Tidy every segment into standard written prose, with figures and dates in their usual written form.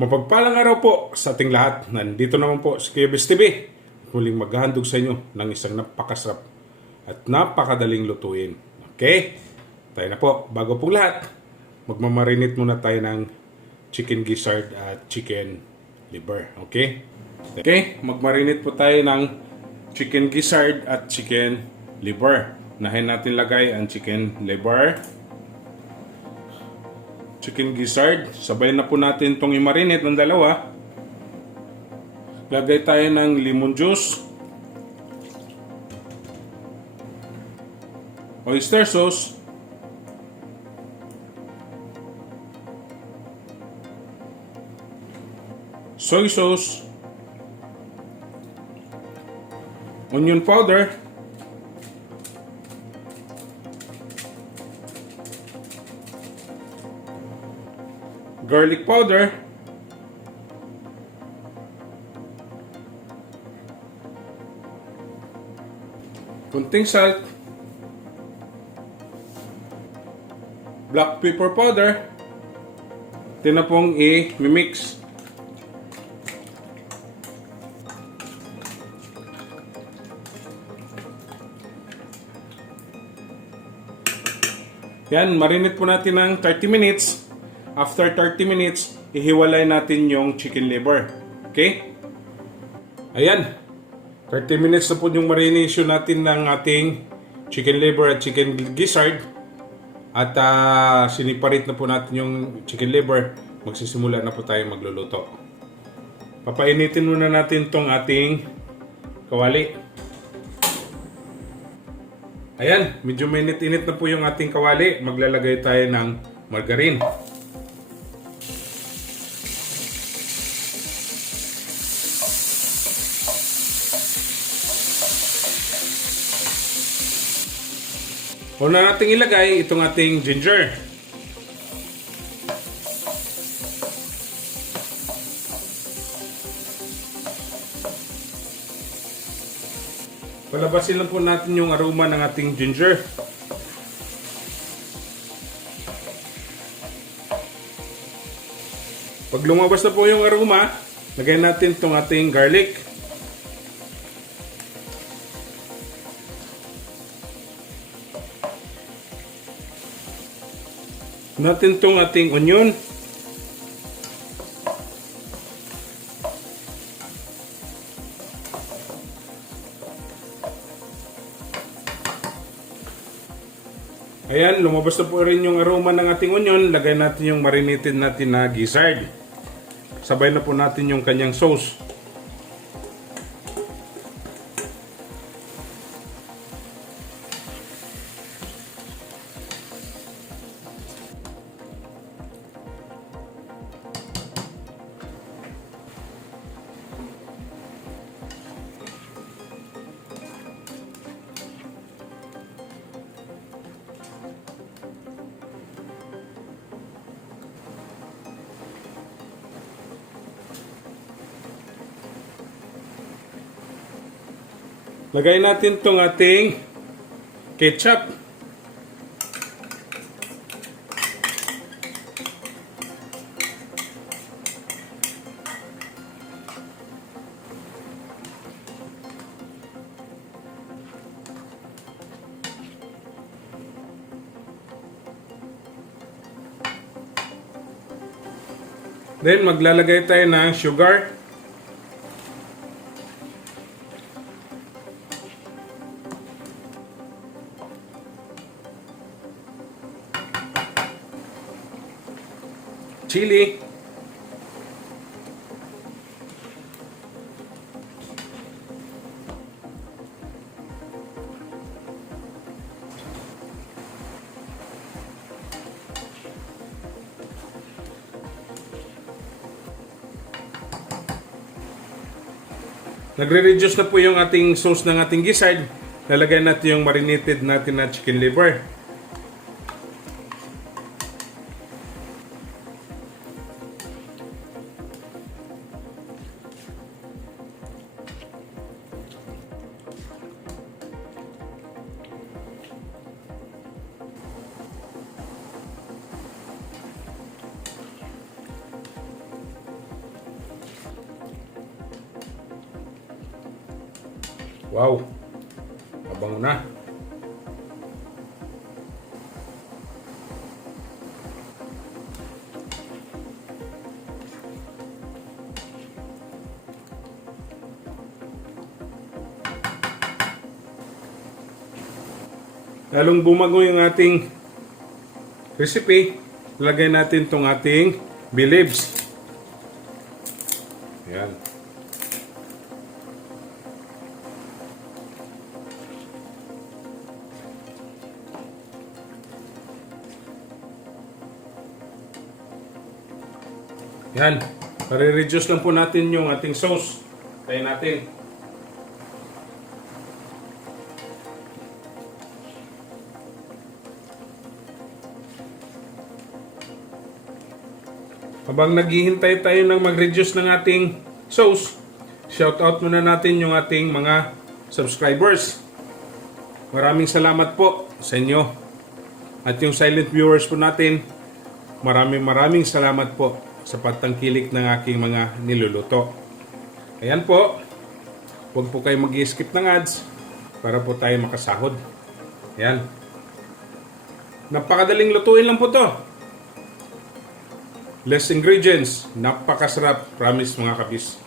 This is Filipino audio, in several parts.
Mapagpalang araw po sa ating lahat. Nandito naman po si Kuya Bes TV. Muling maghahandog sa inyo ng isang napakasarap at napakadaling lutuin. Okay? Tayo na po. Bago pong lahat, magmamarinate muna tayo ng chicken gizzard at chicken liver. Okay? Okay? Magmarinate po tayo ng chicken gizzard at chicken liver. Nahin natin lagay ang chicken liver, chicken gizzard. Sabay na po natin itong i-marinate ng dalawa. Lagay tayo ng lemon juice, oyster sauce, soy sauce, onion powder, garlic powder, kunting salt, black pepper powder. Ito na pong i-mix. Yan, marinate po natin ng 30 minutes. After 30 minutes, ihiwalay natin yung chicken liver. Okay? Ayan. 30 minutes na po yung marination natin ng ating chicken liver at chicken gizzard. At siniparit na po natin yung chicken liver. Magsisimula na po tayo magluluto. Papainitin muna natin tong ating kawali. Ayan, medyo mainit-init na po yung ating kawali. Maglalagay tayo ng margarine. Una nating ilagay itong ating ginger. Palabasin lang po natin yung aroma ng ating ginger. Pag lumabas na po yung aroma, lagay natin itong ating garlic. Natin itong ating onion. Ayan, lumabas na po rin yung aroma ng ating onion. Lagay natin yung marinated natin na gizzard. Sabay na po natin yung kanyang sauce. Lagay natin itong ating ketchup. Then maglalagay tayo ng sugar. Chili, nagre-reduce na po yung ating sauce ng ating gizzard. Lalagay natin yung marinated natin na chicken liver. Wow. Mabango na. Lalong bumago yung ating recipe, lagay natin tong ating bilibs. Ayan. Yan. Pare-reduce lang po natin yung ating sauce. Tayo natin. Habang naghihintay tayo ng mag-reduce ng ating sauce, shoutout muna natin yung ating mga subscribers. Maraming salamat po sa inyo. At yung silent viewers po natin, maraming salamat po sa pagtangkilik ng aking mga niluluto. Ayan po, huwag po kayo mag-skip ng ads para po tayo makasahod. Ayan. Napakadaling lutuin lang po to. Less ingredients, napakasarap, promise mga kabis.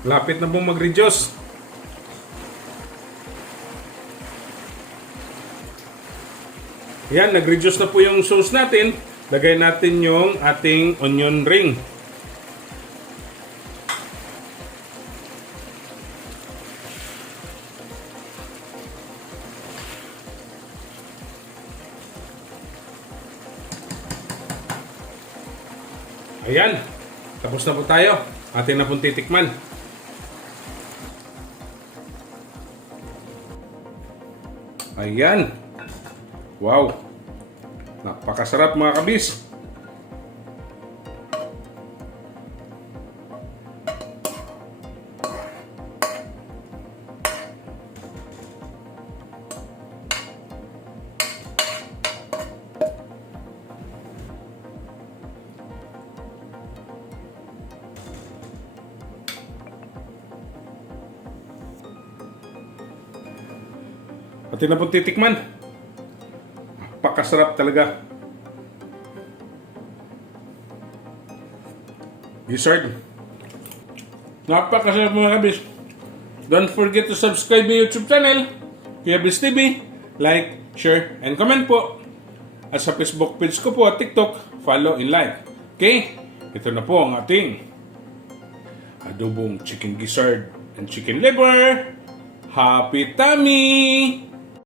Lapit na pong mag-reduce. Yan, nag-reduce na po yung sauce natin. Lagay natin yung ating onion ring. Ayan, tapos na po tayo. Atin na pong titikman. Ayan. Wow. Napakasarap mga kabis. Atin na pong titikman. Napakasarap talaga. Gizzard. Napakasarap mga kabis. Don't forget to subscribe my YouTube channel, Kuya Biz TV. Like, share, and comment po. At sa Facebook page ko po at TikTok, follow and like. Okay? Ito na po ang ating adobong chicken gizzard and chicken liver. Happy tummy!